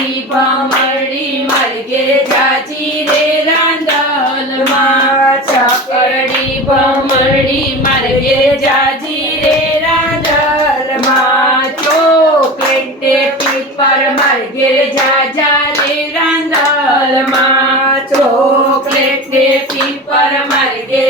મારી ભમરડી મલગે જાચી રે રાંધલમાં છકડી ભમરડી મલગે જાચી રે રાંધલમાં ચોકલેટે પીપર મલગે જાજા રે રાંધલમાં ચોકલેટે પીપર મલગે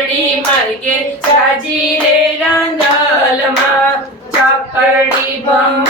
ચાપરડી માર્ગે સાજી રે રાંદલમાં ચાપરડી ભમ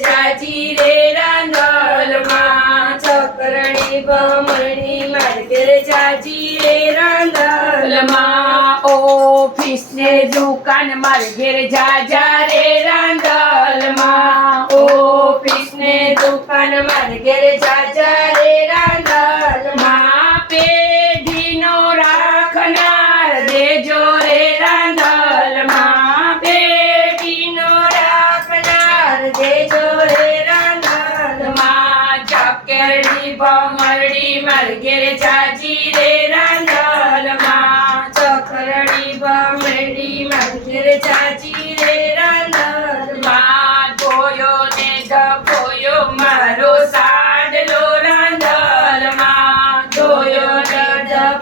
જાજી રે રાંદલમાં ચકરણી ભમણી માર્ગે જાજી રે રાંદલમાં ઓફિસ ને દુકાન માર્ગે જાજા રે રાંદલમાં ઓફિસ ને દુકાન માર્ગે જાજા કરડી બમરડી મરગેરે ચાજી રે રંગલમાં ચકરડી બમરડી મરગેરે ચાજી રે રંગલમાં ગોયો ને ગોયો મારો સાડલો રંગલમાં ગોયો ને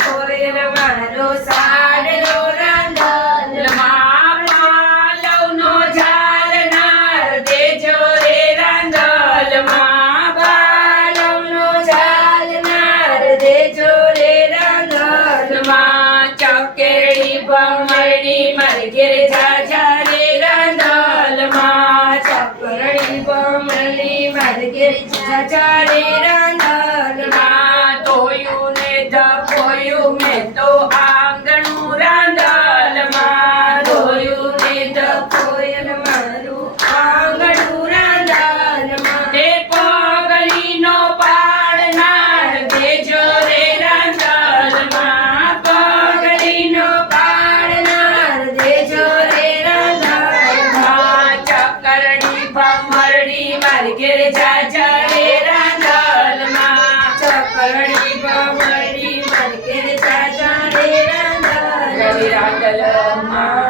ગોયો મારો સાડ મારે ઘેરે જા જા રે રાંધલમાં ચાપરણી બમણી મારે ઘેરે જા જા રે રાંધલ તોયું ને ધપ galère